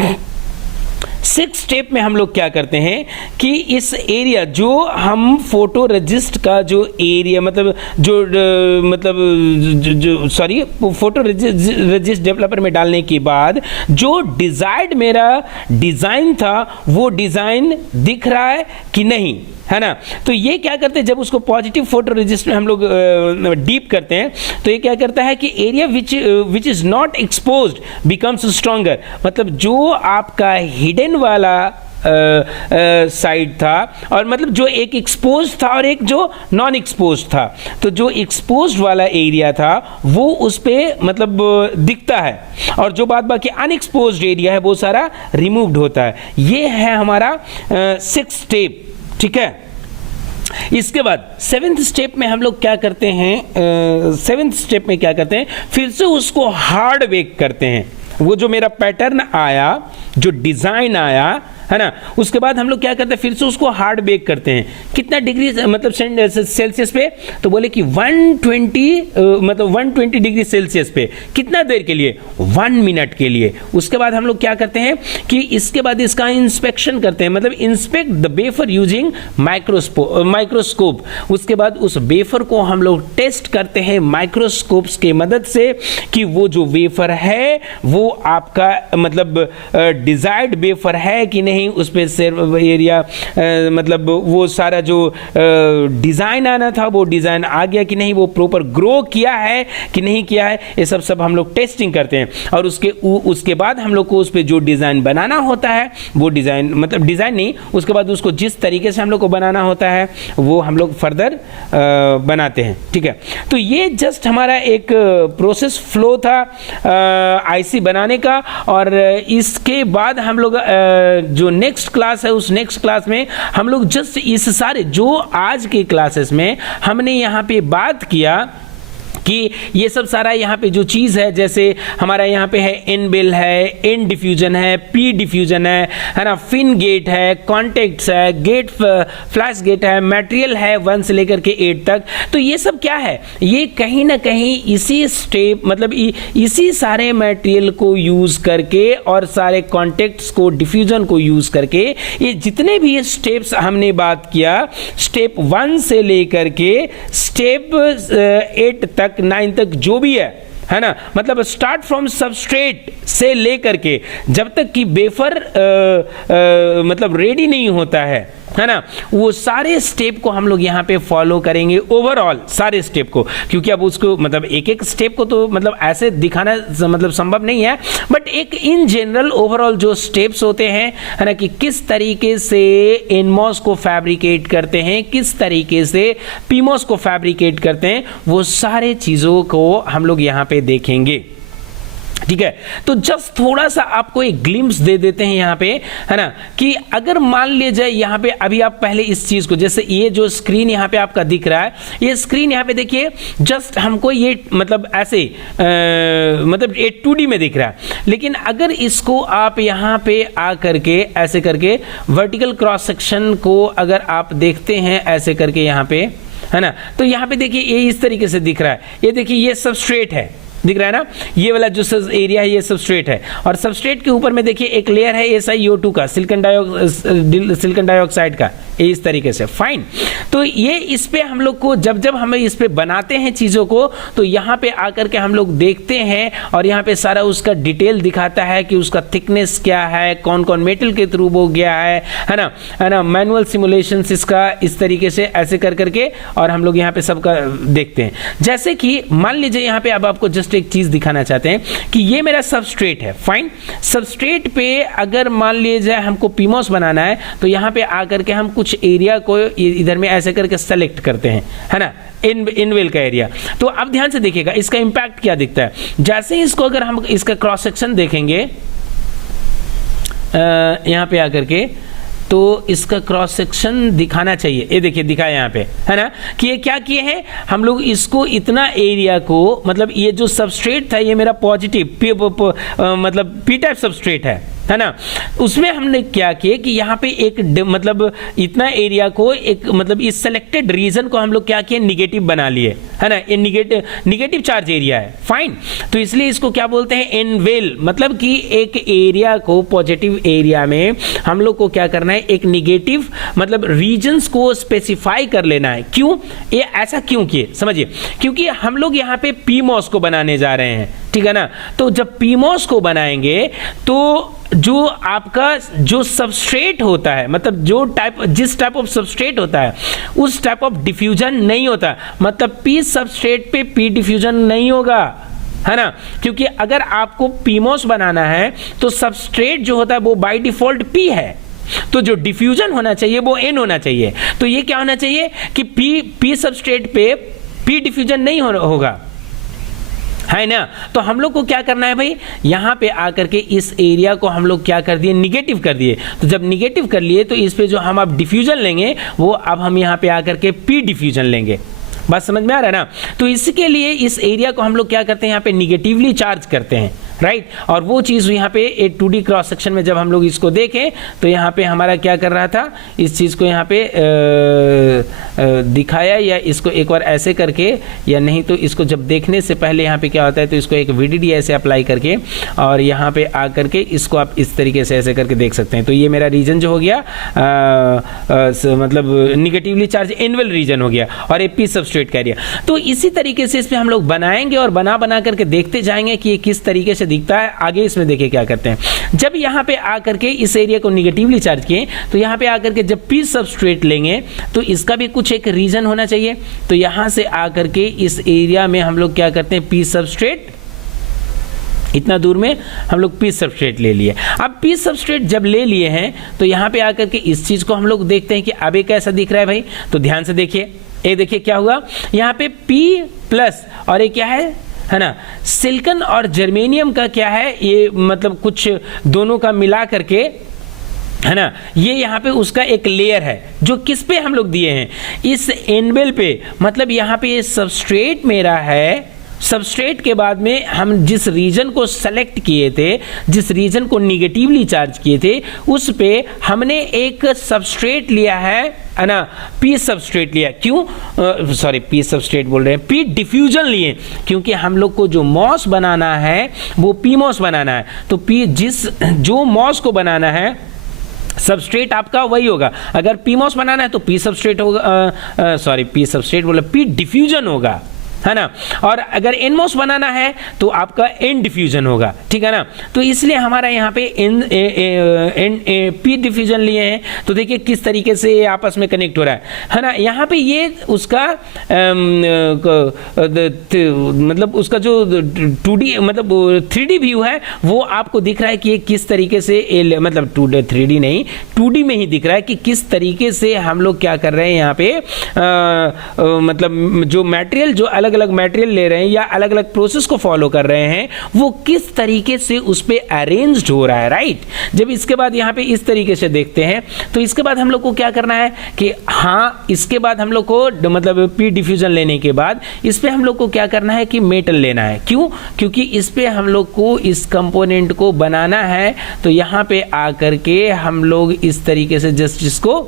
6th स्टेप में हम लोग क्या करते हैं कि इस एरिया जो हम फोटो रेजिस्ट का जो एरिया जो सॉरी फोटो रेजिस्ट डेवलपर में डालने के बाद जो डिजायर्ड मेरा डिजाइन था वो डिजाइन दिख रहा है कि नहीं, है ना। तो ये क्या करते हैं, जब उसको पॉजिटिव फोटो रेजिस्ट में हम लोग डीप करते हैं तो ये क्या करता है कि area which is not exposed becomes stronger, मतलब जो आपका हिडन वाला साइड था और मतलब जो एक एक्सपोज था और एक जो नॉन एक्सपोज था, तो जो एक्सपोज्ड वाला एरिया था वो उस पे मतलब दिखता है और जो बाकी अनएक्सपोज्ड एरिया है वो सारा रिमूव्ड होता है। ये है हमारा 6th स्टेप, ठीक है। इसके बाद 7th स्टेप में हम लोग क्या करते हैं, 7th स्टेप में क्या करते हैं, फिर से उसको हार्ड बेक करते हैं। वो जो मेरा पैटर्न आया, जो डिजाइन आया, है ना, उसके बाद हम लोग क्या करते हैं, फिर से उसको हार्ड बेक करते हैं। कितना डिग्री मतलब सेल्सियस पे, तो बोले कि 120 डिग्री सेल्सियस पे। कितना देर के लिए, 1 मिनट के लिए। उसके बाद हम लोग क्या करते हैं कि इसके बाद इसका इंस्पेक्शन करते हैं, मतलब inspect the wafer using microscope. उसके बाद उस वेफर को हम लोग टेस्ट करते हैं माइक्रोस्कोप्स के मदद से कि वो जो वेफर है वो आपका मतलब डिजायर्ड वेफर है कि नहीं, उस पे एरिया मतलब वो सारा जो डिजाइन आना था वो डिजाइन आ गया कि नहीं, वो प्रॉपर ग्रो किया है कि नहीं किया है, ये सब हम लोग टेस्टिंग करते हैं। और उसके बाद हम लोग को उस पे जो डिजाइन बनाना होता है वो डिजाइन मतलब डिजाइन नहीं, उसके बाद उसको जिस तरीके से हम लोग को बनाना होता है वो हम लोग फर्दर बनाते हैं, ठीक है। तो ये जस्ट हमारा एक प्रोसेस फ्लो था आईसी बनाने का। और इसके बाद हम लोग जो नेक्स्ट क्लास है उस नेक्स्ट क्लास में हम लोग जस्ट इस सारे जो आज के क्लासेस में हमने यहाँ पे बात किया कि ये सब सारा यहाँ पे जो चीज़ है, जैसे हमारा यहाँ पे है एन बेल है, एन डिफ्यूजन है, पी डिफ्यूजन है ना, फिन गेट है, कॉन्टेक्ट्स है, गेट फ्लैश गेट है, मटेरियल है 1 से लेकर के 8 तक। तो ये सब क्या है, ये कहीं ना कहीं इसी स्टेप मतलब इसी सारे मटेरियल को यूज करके और सारे कॉन्टेक्ट्स को डिफ्यूजन को यूज करके ये जितने भी स्टेप्स हमने बात किया, स्टेप 1 से लेकर के स्टेप 8 तक 9 तक जो भी है ना, मतलब स्टार्ट फ्रॉम सबस्ट्रेट से लेकर के जब तक कि वेफर मतलब रेडी नहीं होता है ना, वो सारे स्टेप को हम लोग यहाँ पे फॉलो करेंगे, ओवरऑल सारे स्टेप को। क्योंकि अब उसको मतलब एक एक स्टेप को तो मतलब ऐसे दिखाना मतलब संभव नहीं है, बट एक इन जनरल ओवरऑल जो स्टेप्स होते हैं, है ना, कि किस तरीके से एनमॉस को फैब्रिकेट करते हैं, किस तरीके से पीमॉस को फैब्रिकेट करते हैं, वो सारे चीज़ों को हम लोग यहाँ पे देखेंगे, ठीक है। तो जस्ट थोड़ा सा आपको एक ग्लिम्स दे देते हैं यहाँ पे, है ना, कि अगर मान लीजिए यहाँ पे अभी आप पहले इस चीज को, जैसे ये जो स्क्रीन यहाँ पे आपका दिख रहा है, ये स्क्रीन यहाँ पे देखिए, जस्ट हमको ये मतलब ऐसे मतलब ये 2D में दिख रहा है, लेकिन अगर इसको आप यहाँ पे आ करके ऐसे करके वर्टिकल क्रॉस सेक्शन को अगर आप देखते हैं ऐसे करके यहाँ पे, है ना, तो यहाँ पे देखिए ये इस तरीके से दिख रहा है। ये देखिए ये सबस्ट्रेट है दिख रहा है ना, ये वाला जो एरिया है ये सबस्ट्रेट है, और सबस्ट्रेट के ऊपर में देखिए एक लेयर है SiO2 का, सिलिकॉन डाइऑक्साइड का, इस तरीके से। फाइन, तो ये इस पे हम लोग को जब जब हम इस पे बनाते हैं चीज़ों को, तो यहाँ पे आकर के हम लोग देखते हैं और यहाँ पे सारा उसका डिटेल दिखाता है कि उसका थिकनेस क्या है, कौन कौन मेटल के थ्रू वो गया है ना, मैनुअल सिमुलेशंस इसका इस तरीके से ऐसे कर करके, और हम लोग यहाँ पे सबका देखते हैं। जैसे कि मान लीजिए यहाँ पे अब आपको जस्ट एक चीज़ दिखाना चाहते हैं कि ये मेरा सबस्ट्रेट है। फाइन, सबस्ट्रेट पे अगर मान लीजिए हमको पीमोस बनाना है, तो यहाँ पे आकर के हम कुछ एरिया को इधर में ऐसे करके सेलेक्ट करते हैं, है ना, इनवेल का एरिया। तो अब ध्यान से देखिएगा इसका इंपैक्ट क्या दिखता है। जैसे इसको अगर हम इसका क्रॉस सेक्शन देखेंगे यहाँ पे आकर के, तो इसका क्रॉस सेक्शन दिखाना चाहिए, ये देखिए दिखा यहाँ पे, है ना, कि ये क्या किए हैं हम लोग, इसको इतना एरिया को, मतलब ये जो सबस्ट्रेट था ये मेरा पॉजिटिव मतलब पी टाइप सबस्ट्रेट है ना, उसमें हमने क्या किया कि यहाँ पे एक मतलब इतना एरिया को एक मतलब इस सेलेक्टेड रीजन को हम लोग क्या किए, निगेटिव बना लिए, है ना, ये निगेटिव चार्ज एरिया है। फाइन, तो इसलिए इसको क्या बोलते हैं, एनवेल, मतलब कि एक एरिया को पॉजिटिव एरिया में हम लोग को क्या करना है, एक निगेटिव मतलब रीजन्स को स्पेसिफाई कर लेना है। क्यों, ये ऐसा क्यों किए, समझिए, क्योंकि हम लोग यहाँ पे पीमोस को बनाने जा रहे हैं, ठीक है ना। तो जब पीमोस को बनाएंगे तो जो आपका जो सबस्ट्रेट होता है, मतलब जिस टाइप ऑफ सबस्ट्रेट होता है उस टाइप ऑफ डिफ्यूजन नहीं होता, मतलब पी सबस्ट्रेट पे पी डिफ्यूजन नहीं होगा, है ना, क्योंकि अगर आपको पीमोस बनाना है तो सबस्ट्रेट जो होता है वो बाय डिफॉल्ट पी है, तो जो डिफ्यूजन होना चाहिए वो एन होना चाहिए। तो ये क्या होना चाहिए कि पी सबस्ट्रेट पे पी डिफ्यूजन नहीं होगा, है ना। तो हम लोग को क्या करना है भाई, यहाँ पे आकर के इस एरिया को हम लोग क्या कर दिए, निगेटिव कर दिए। तो जब निगेटिव कर लिए तो इस पे जो हम अब डिफ्यूजन लेंगे वो अब हम यहाँ पे आकर के पी डिफ्यूजन लेंगे। बात समझ में आ रहा है ना। तो इसके लिए इस एरिया को हम लोग क्या करते हैं, यहाँ पे निगेटिवली चार्ज करते हैं, राइट। और वो चीज़ यहाँ पे एक 2D क्रॉस सेक्शन में जब हम लोग इसको देखें तो यहाँ पे हमारा क्या कर रहा था, इस चीज़ को यहाँ पे दिखाया, या इसको एक बार ऐसे करके, या नहीं तो इसको जब देखने से पहले यहाँ पे क्या होता है, तो इसको एक VDD ऐसे अप्लाई करके और यहाँ पे आ करके इसको आप इस तरीके से ऐसे करके देख सकते हैं। तो ये मेरा रीजन जो हो गया मतलब निगेटिवली चार्ज एनुअल रीजन हो गया, और ए पी सबस्ट्रेट का एरिया। तो इसी तरीके से इस पर हम लोग बनाएंगे और बना करके देखते जाएंगे कि ये किस तरीके से दिखता है। आगे इसमें देखिए क्या करते हैं, जब यहाँ पे आकर के इस एरिया को निगेटिवली चार्ज किए, तो यहाँ पे आकर के जब पी सबस्ट्रेट लेंगे तो इसका भी कुछ एक रीजन होना चाहिए। तो यहाँ से आकर के इस एरिया में हम लोग क्या करते हैं, पी सबस्ट्रेट, इतना दूर में हम लोग पी सबस्ट्रेट ले लिए। अब पी सबस्ट्रेट जब ले लिए हैं तो यहाँ पे आकर के इस चीज को हम लोग देखते हैं कि अब ये कैसा दिख रहा है भाई। तो ध्यान से देखिए, ये देखिए क्या हुआ, यहाँ पे P प्लस और ये क्या है ना, सिलिकॉन और जर्मेनियम का क्या है, ये मतलब कुछ दोनों का मिला करके, है ना, ये यहाँ पे उसका एक लेयर है जो किस पे हम लोग दिए हैं, इस एनवेल पे। मतलब यहाँ पे ये सबस्ट्रेट मेरा है, सबस्ट्रेट के बाद में हम जिस रीजन को सेलेक्ट किए थे, जिस रीजन को निगेटिवली चार्ज किए थे, उस पे हमने एक सबस्ट्रेट लिया है ना, पी सबस्ट्रेट लिया। क्यों, सॉरी पी सबस्ट्रेट बोल रहे हैं, पी डिफ्यूजन लिए, क्योंकि हम लोग को जो मॉस बनाना है वो पी मॉस बनाना है। तो पी जो मॉस को बनाना है सबस्ट्रेट आपका वही होगा। अगर पी मॉस बनाना है तो पी सबस्ट्रेट होगा, सॉरी पी सबस्ट्रेट बोला, पी डिफ्यूजन होगा, है ना। और अगर एनमोस बनाना है तो आपका एन डिफ्यूजन होगा, ठीक है ना। तो इसलिए हमारा यहाँ पे पी डिफ्यूजन लिए हैं। तो देखिए किस तरीके से ये आपस में कनेक्ट हो रहा है ना। यहाँ पे ये उसका मतलब उसका जो 2D मतलब 3D व्यू है वो आपको दिख रहा है कि ये किस तरीके से मतलब 3D नहीं 2D में ही दिख रहा है कि किस तरीके से हम लोग क्या कर रहे हैं यहाँ पे मतलब जो मटेरियल, जो अलग अलग मटेरियल ले रहे हैं या अलग अलग प्रोसेस को फॉलो कर रहे हैं, वो किस तरीके से उस पे अरेंज्ड हो रहा है, राइट। जब इसके बाद यहाँ पे इस तरीके से देखते हैं तो इसके बाद हम लोग को क्या करना है कि हाँ, इसके बाद हम लोग को मतलब पी डिफ्यूजन लेने के बाद इस पे हम लोग को क्या करना है कि मेटल लेना है। क्यों, क्योंकि इस पे हम लोग को इस कंपोनेंट को बनाना है। तो यहाँ पे आकर के हम लोग इस तरीके से जस्ट इसको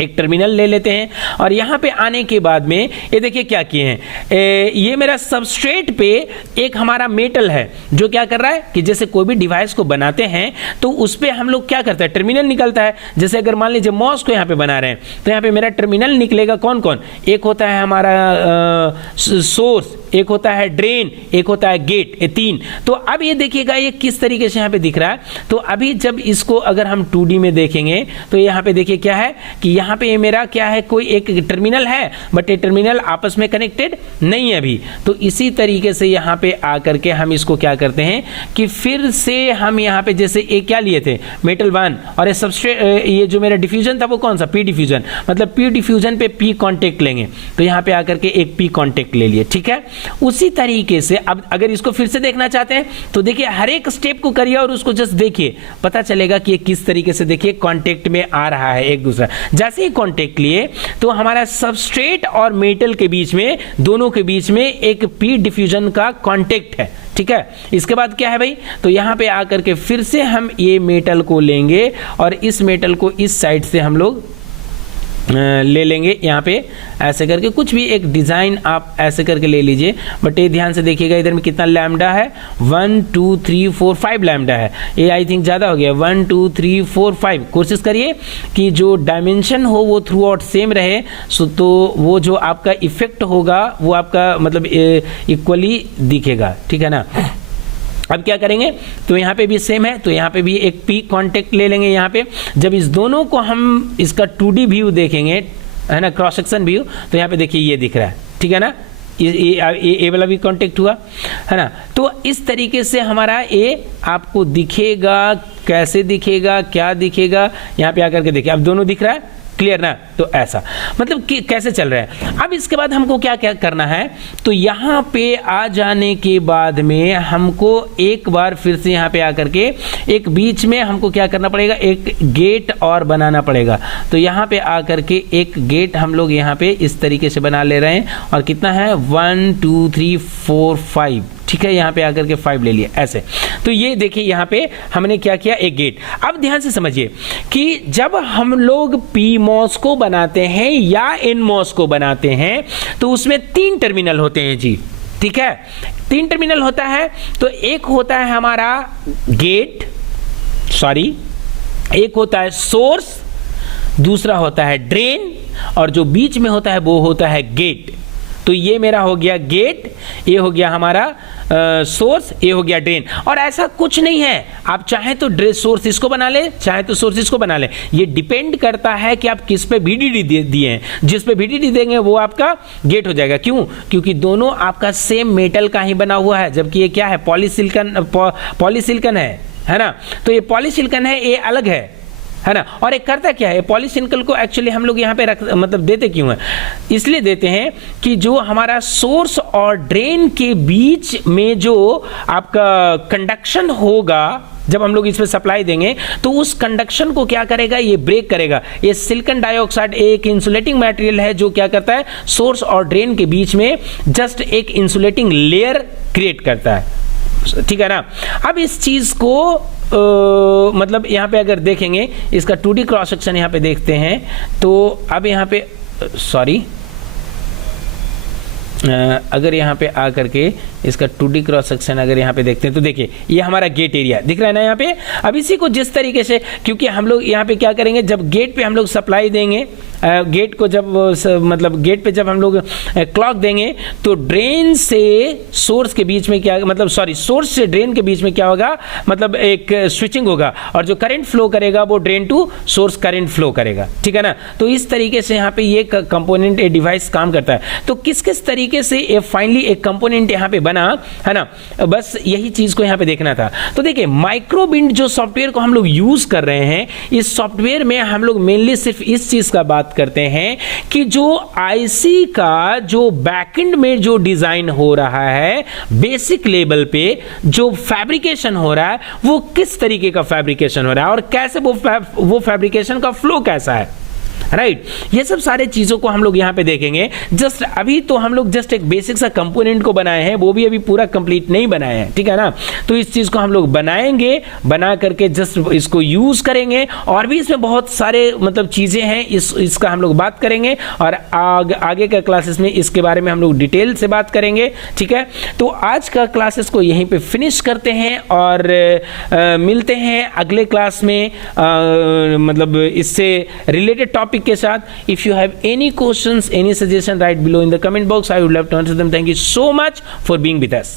एक टर्मिनल ले लेते हैं और यहाँ पे आने के बाद में ये देखिए क्या किए हैं, ये मेरा सबस्ट्रेट पे एक हमारा मेटल है जो क्या कर रहा है कि जैसे कोई भी डिवाइस को बनाते हैं तो उस पर हम लोग क्या करते हैं, टर्मिनल निकलता है। जैसे अगर मान लीजिए माउस को यहाँ पे बना रहे हैं तो यहाँ पे मेरा टर्मिनल निकलेगा कौन कौन, एक होता है हमारा सोर्स, एक होता है ड्रेन, एक होता है गेट, ये तीन। तो अब ये देखिएगा ये किस तरीके से यहाँ पे दिख रहा है। तो अभी जब इसको अगर हम 2D में देखेंगे तो यहाँ पे देखिए क्या है कि यहाँ पे ये मेरा क्या है, कोई एक टर्मिनल है बट ये टर्मिनल आपस में कनेक्टेड नहीं है अभी। तो इसी तरीके से यहाँ पे आकर के हम इसको क्या करते हैं कि फिर से हम यहाँ पे जैसे एक क्या लिए थे मेटल 1 और ये सबस्ट्रेट, ये जो मेरा डिफ्यूजन था वो कौन सा, पी डिफ्यूजन, मतलब पी डिफ्यूजन पे पी कॉन्टेक्ट लेंगे। तो यहाँ पे आकर के एक पी कॉन्टेक्ट ले लिए, ठीक है। उसी तरीके से अब अगर इसको फिर से देखना चाहते हैं तो देखिए हर एक स्टेप को करिए और उसको जस्ट देखिए, पता चलेगा कि ये किस तरीके से देखिए कांटेक्ट में आ रहा है एक दूसरा। जैसे ही कांटेक्ट लिए तो हमारा सबस्ट्रेट और मेटल के बीच में, दोनों के बीच में एक पी डिफ्यूजन का कांटेक्ट है, ठीक है। इसके बाद क्या है भाई, तो यहां पे आकर के फिर से हम ये मेटल को लेंगे और इस मेटल को इस साइड से हम लोग ले लेंगे, यहाँ पे ऐसे करके कुछ भी एक डिज़ाइन आप ऐसे करके ले लीजिए। बट ये ध्यान से देखिएगा इधर में कितना लैम्डा है, 1 2 3 4 5 लैम्डा है। ये आई थिंक ज़्यादा हो गया, 1 2 3 4 5। कोशिश करिए कि जो डायमेंशन हो वो थ्रू आउट सेम रहे, सो तो वो जो आपका इफेक्ट होगा वो आपका मतलब इक्वली दिखेगा, ठीक है ना। अब क्या करेंगे, तो यहाँ पे भी सेम है, तो यहाँ पे भी एक पी कांटेक्ट ले लेंगे। यहाँ पे जब इस दोनों को हम इसका 2D व्यू देखेंगे, है ना, क्रॉस सेक्शन व्यू, तो यहाँ पे देखिए ये दिख रहा है, ठीक है ना, ये वाला भी कांटेक्ट हुआ, है ना। तो इस तरीके से हमारा ये आपको दिखेगा, कैसे दिखेगा, क्या दिखेगा, यहाँ पे आकर के देखिए अब दोनों दिख रहा है, क्लियर ना। तो ऐसा मतलब कि कैसे चल रहा है। अब इसके बाद हमको क्या क्या करना है, तो यहाँ पे आ जाने के बाद में हमको एक बार फिर से यहाँ पे आकर के एक बीच में हमको क्या करना पड़ेगा, एक गेट और बनाना पड़ेगा। तो यहाँ पे आकर के एक गेट हम लोग यहाँ पे इस तरीके से बना ले रहे हैं और कितना है 1 2 3 4 5, ठीक है। यहाँ पे आकर के 5 ले लिए ऐसे। तो ये देखिए यहाँ पे हमने क्या किया, एक गेट। अब ध्यान से समझिए कि जब हम लोग PMOS को बनाते हैं या NMOS को बनाते हैं तो उसमें 3 टर्मिनल होते हैं जी, ठीक है। 3 टर्मिनल होता है। तो एक होता है हमारा गेट, सॉरी, एक होता है सोर्स, दूसरा होता है ड्रेन और जो बीच में होता है वो होता है गेट। तो ये मेरा हो गया गेट, ये हो गया हमारा सोर्स, ये हो गया ड्रेन। और ऐसा कुछ नहीं है, आप चाहे तो सोर्स इसको बना ले, चाहे तो सोर्स इसको बना ले। ये डिपेंड करता है कि आप किस पे VDD दिए हैं। जिस पे VDD देंगे वो आपका गेट हो जाएगा। क्यों? क्योंकि दोनों आपका सेम मेटल का ही बना हुआ है, जबकि ये क्या है, पॉलीसिलिकॉन है ना। तो ये पॉलीसिलिकॉन है, ये अलग है ना। और एक करता क्या है, पॉलीसिलिकॉन को एक्चुअली हम लोग यहाँ पे मतलब देते क्यों हैं, इसलिए देते हैं कि जो हमारा सोर्स और ड्रेन के बीच में जो आपका कंडक्शन होगा, जब हम लोग इस पे सप्लाई देंगे तो उस कंडक्शन को क्या करेगा, ये ब्रेक करेगा। ये सिलिकॉन डाइऑक्साइड एक इंसुलेटिंग मटेरियल है जो क्या करता है, सोर्स और ड्रेन के बीच में जस्ट एक इंसुलेटिंग लेयर क्रिएट करता है, ठीक है ना। अब इस चीज को मतलब यहाँ पे अगर देखेंगे, इसका 2D क्रॉस सेक्शन यहाँ पे देखते हैं, तो अब यहाँ पे सॉरी, अगर यहाँ पे आकर के इसका 2D क्रॉस सेक्शन अगर यहाँ पे देखते हैं तो देखिए ये हमारा गेट एरिया दिख रहा है ना यहाँ पे। अब इसी को जिस तरीके से, क्योंकि हम लोग यहाँ पे क्या करेंगे, जब गेट पे हम लोग सप्लाई देंगे, गेट को जब मतलब गेट पे जब हम लोग क्लॉक देंगे तो ड्रेन से सोर्स के बीच में क्या, मतलब सॉरी, सोर्स से ड्रेन के बीच में क्या होगा, मतलब एक स्विचिंग होगा और जो करंट फ्लो करेगा वो drain to source current flow करेगा, ठीक है ना। तो इस तरीके से यहाँ पे ये कंपोनेंट, ये डिवाइस काम करता है। तो किस किस तरीके से ये फाइनली एक कंपोनेंट यहाँ पे बना, है ना, बस यही चीज को यहाँ पे देखना था। तो देखिए माइक्रोबिंट जो सॉफ्टवेयर को हम लोग यूज कर रहे हैं, इस सॉफ्टवेयर में हम लोग मेनली सिर्फ इस चीज का बात करते हैं कि जो आईसी का जो बैकएंड में जो डिजाइन हो रहा है, बेसिक लेवल पे जो फैब्रिकेशन हो रहा है, वो किस तरीके का फैब्रिकेशन हो रहा है और कैसे वो फैब्रिकेशन का फ्लो कैसा है। राइट। ये सब सारे चीज़ों को हम लोग यहाँ पे देखेंगे। जस्ट अभी तो हम लोग जस्ट एक बेसिक सा कंपोनेंट को बनाए हैं, वो भी अभी पूरा कंप्लीट नहीं बनाए हैं, ठीक है ना। तो इस चीज़ को हम लोग बनाएंगे, बना करके जस्ट इसको यूज़ करेंगे, और भी इसमें बहुत सारे मतलब चीज़ें हैं, इसका हम लोग बात करेंगे, और आगे का क्लासेस में इसके बारे में हम लोग डिटेल से बात करेंगे, ठीक है। तो आज का क्लासेस को यहीं पे फिनिश करते हैं, और मिलते हैं अगले क्लास में मतलब इससे रिलेटेड टॉपिक के साथ। If you have any questions, any suggestion, write below in the comment box, I would love to answer them. Thank you so much for being with us.